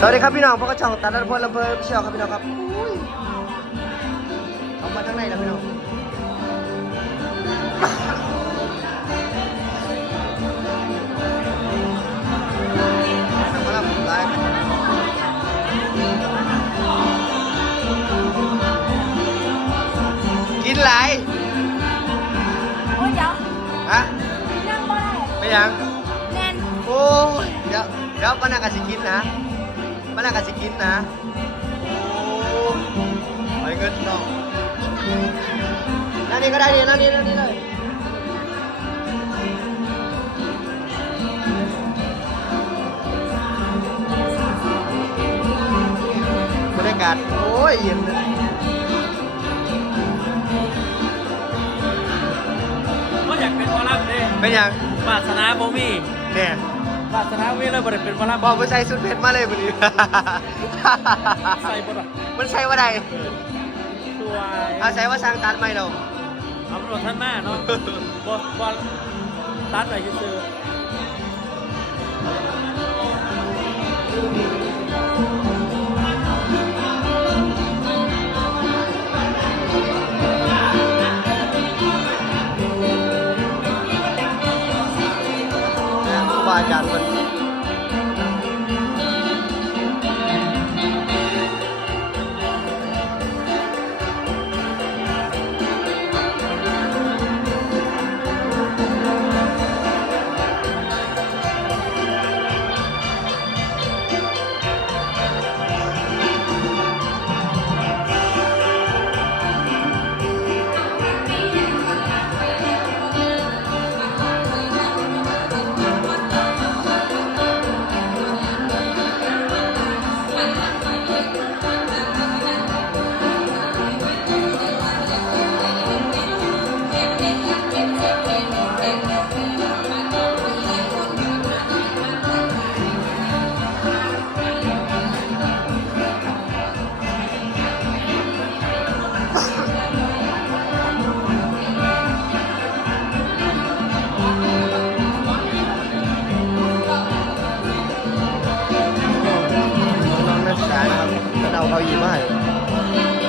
สวัสดีครับพี่น้องพวกกระช่องตัดรัตพลลำเพลินพี่เชียวครับพี่น้องครับอุ้ยเอามาทั้งในแล้วพี่น้องมาแล้วไลฟ์กินไรโอ้ยเดี๋ยวฮะนั่งบ่ได้ไม่ยัง แน่นโอ้ยเดี๋ยวเดี๋ยวปานากาสิกินนะปา นากาสิกินนะโอ้ไปเงินน้องนั่นนี่ก็ได้นี่นั่นนี่นั่นนี่เลยบรรยากาศโอ้ยเย็นเลยก็อยากเป็นหมอลำเด้เป็นยังวาสนาบ่มีเนี่ย วาสนามีเลยบ่ได้เป็นหมอลำบอกไปใส่สุดเพชรมาเลยวันนี้ ใส่บ่ได้มันใช่ว่าใดสวยเอาใส่ว่าสร้างตันไหมเราเอารถท่านหน้าเนาะบ่บ่ตัดไปซื่อ นะครับเอาเขาอีมาให้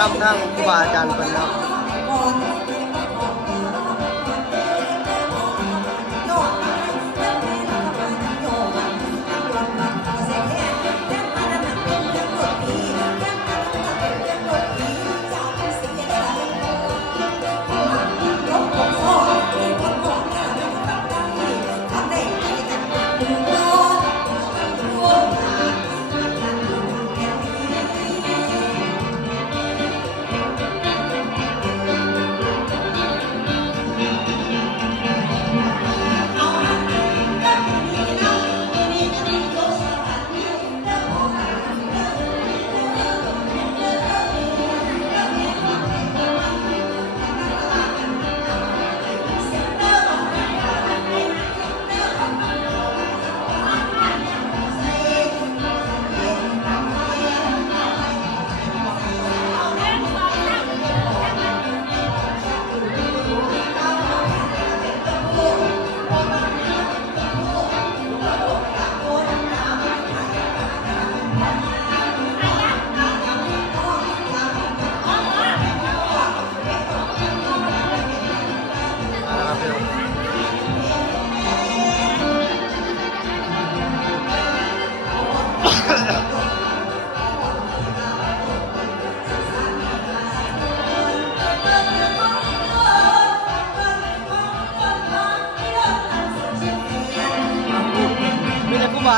รับทั้งครูบาอาจารย์คนเนาะอาจารย์เลยตัวนี้โอ้นี่แหละครูบ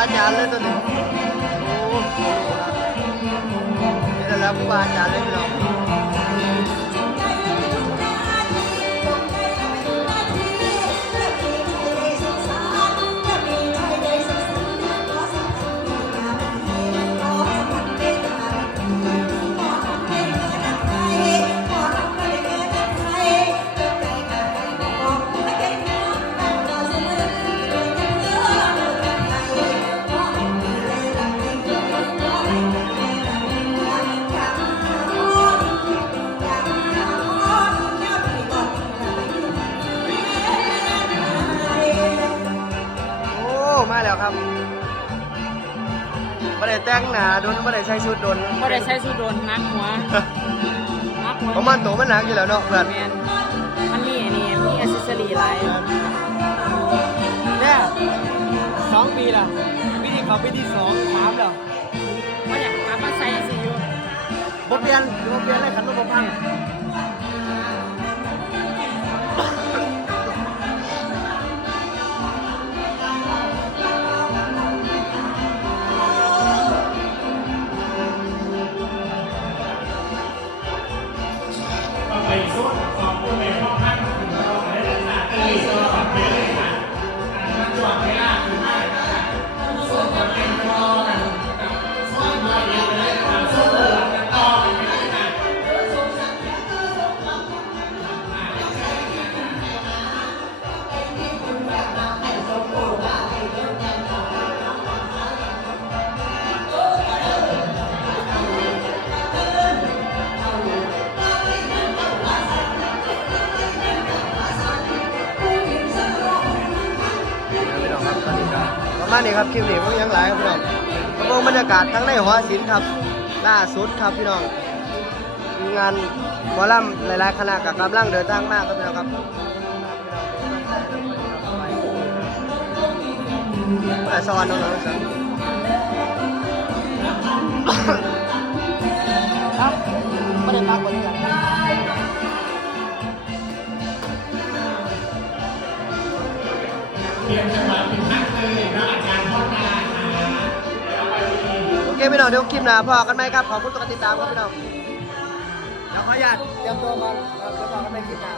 าอาจารย์เลยพี่น้อง แล้วครับไม่ได้แต่งหนาโดนไม่ได้ใส่ชุดโดนไม่ได้ใช้สูดโดนนักหัวนักหัวเพราะมันโตมันหนักอยู่แล้วเนาะเพื่อนแมนมันมีอันนี้มีอ c เซสซอรี่อะไรเนี่ยสองปีละปีที่เขาปีที่สองสามแล้วมาอยากกลับมาใส่สิอยู่บ่เปลี่ยนบ่เปลี่ยนเลยขันลูกบ่พัง มาณนี้ครับคลิปนี้ผมยังหลายครับพี่น้องกระโปรงบรรยากาศทั้งในหอศิลป์ครับล่าสุดครับพี่น้องงานหมอลำหลายๆคณะกับกำลังเดินทางมากครับพี่น้องครับแต่สวรรค์น้องๆสักครับไม่ได้มากกว่านี้โอเคพี่น้องเดี๋ยวคลิปหน้าพอกันไหมครับขอบคุณทุกการติดตามครับพี่น้องเดี๋ยวขออนุญาตเตรียมตัวมาครับเดี๋ยวพอกันไหมคลิปหน้า